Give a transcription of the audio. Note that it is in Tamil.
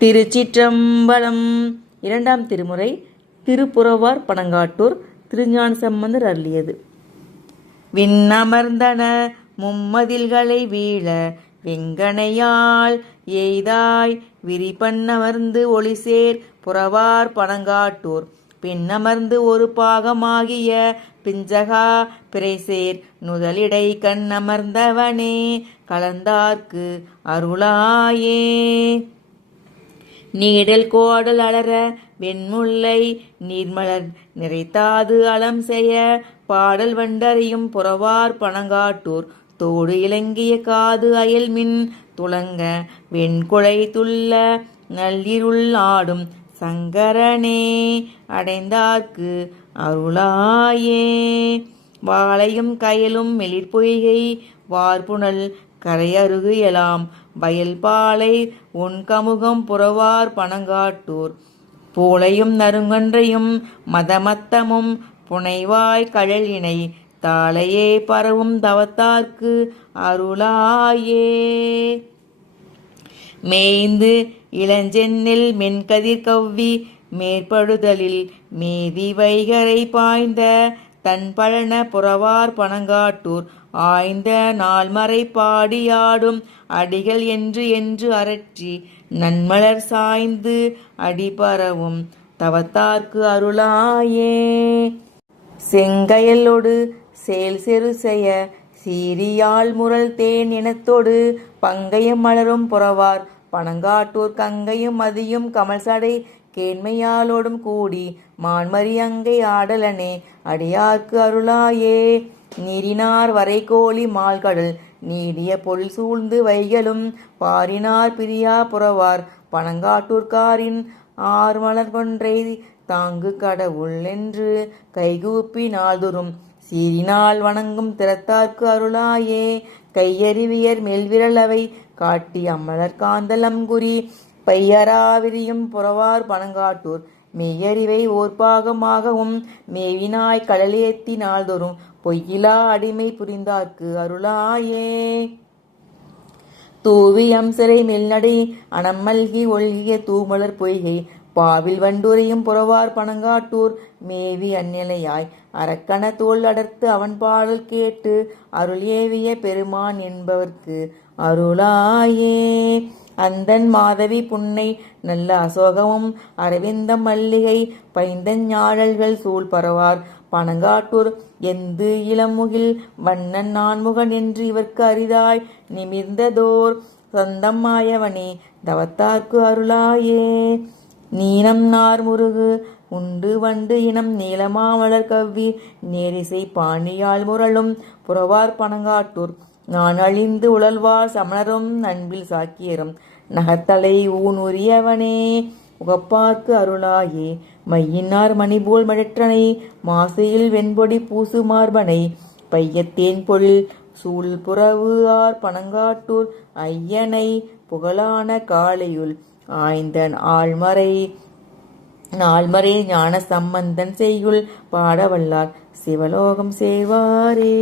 திருச்சிற்றம்பலம். இரண்டாம் திருமுறை. திருப்புறவார் பனங்காட்டூர். திருஞான சம்பந்தர் அருளியது. விண்ணமர்ந்தன மும்மதில்களை வீழ வெங்கணையால் எய்தாய் விரிபன்னமர்ந்து ஒளிசேர் புறவார் பனங்காட்டூர் பின்னமர்ந்து ஒரு பாகமாகிய பிஞ்சகா பிறைசேர் நுதலிடை கண்ணமர்ந்தவனே கலந்தார்க்கு அருளாயே. நீடல் கோடல் அலர வெண்முல்லை நீர்மலர் நிறைத்தாது அலம் செய்ய பாடல் வண்டறியும் புறவார் பனங்காட்டூர் தோடு இலங்கிய காது அயல்மின் துளங்க வெண்குழை துள்ள நள்ளிருள் ஆடும் சங்கரனே அடைந்தார்க்கு அருளாயே. வாளையும் கயலும் மெளிர்பொய்கை வார்புணல் கரையருகு எலாம் வயல்பாலை ஒன்கமுகம் புறவார் பனங்காட்டூர் பூளையும் நறுங்கன்றையும் மதமத்தமும் புனைவாய் கழல் இணை தாளையே பரவும் தவத்தார்க்கு அருளாயே. மேய்ந்து இளஞ்சென்னில் மென்கதிர் கவ்வி மேற்படுதலில் மேதி வைகரை பாய்ந்த தன் பழன புறவார் பனங்காட்டூர் ஆய்ந்த நாள்மறை பாடியாடும் அடிகள் என்று என்று அரற்றி நன்மலர் சாய்ந்து அடிபரவும் தவத்தார்க்கு அருளாயே. செங்கயலோடு சேல் செரு செய்ய சீரியாழ் முரல் தேன் இனத்தோடு பங்கையும் மலரும் புறவார் பனங்காட்டூர் கங்கையும் மதியும் கமல் சடை கேண்மையாலோடும் கூடி மான்மரி அங்கை ஆடலனே அடியார்க்கு அருளாயே. நீரினார் வரைகோழி மால்கடல் நீடிய பொருள் சூழ்ந்து வைகளும் பாரினார் பிரியா புறவார் பனங்காட்டூர்காரின் ஆர்மலர் கொன்றை தாங்கு கடவுள் என்று கைகூப்பி நாள்தோறும் சீரினால் வணங்கும் திறத்தார்க்கு அருளாயே. கையறிவியர் மெல்விரல் அவை காட்டி அம்மலர் காந்தல் அம்குறி பையராவிரியும் புறவார் பனங்காட்டூர் மெய்யறிவை ஓர்பாகமாகவும் மேவினாய் கடலேத்தி நாள்தோறும் பொய்யிலா அடிமை புரிந்தார்க்கு அருளாயே. தூவி அம்சரை மெல்நடை அனம்மல்கி ஒல்கிய தூமலர் பொய்கை பாவில் வண்டுரையும் புறவார் பனங்காட்டூர் மேவி அந்நிலையாய் அரக்கண தோல் அடர்த்து அவன் பாடல் கேட்டு அருள் ஏவிய பெருமான் என்பவர்க்கு அருளாயே. அந்தன் மாதவி புன்னை நல்ல அசோகமும் அரவிந்தம் மல்லிகை பைந்தன் ஞாழல்கள் சூழ் பரவார் பனங்காட்டூர் எந்து இளமுகில் வண்ணன் நான்முகன் என்று இவர்க்கு அரிதாய் நிமிர்ந்ததோர் சொந்தம் மாயவனே தவத்தார்க்கு அருளாயே. நீலம் நார் முருகு உண்டு வண்டு இனம் நீளமாமலர் கவ்வி நேரிசை பாணியால் முரளும் புறவார் பனங்காட்டூர் நான் அழிந்து உழல்வார் சமணரும் நண்பில் சாக்கியரும் நகத்தலை ஊன் உரியவனே உகப்பார்க்கு அருளாயே. மையினார் மணிபோல் மழற்றனை மாசையில் வெண்பொடி பூசு மார்பனை பையத்தேன் பொழில் சூழ் புறவு ஆர் பனங்காட்டூர் ஐயனை புகழான காளையுள் ஆய்ந்தன் நாள்மறை ஞான சம்பந்தன் செய்யுள் பாடவல்லார் சிவலோகம் சேர்வாரே.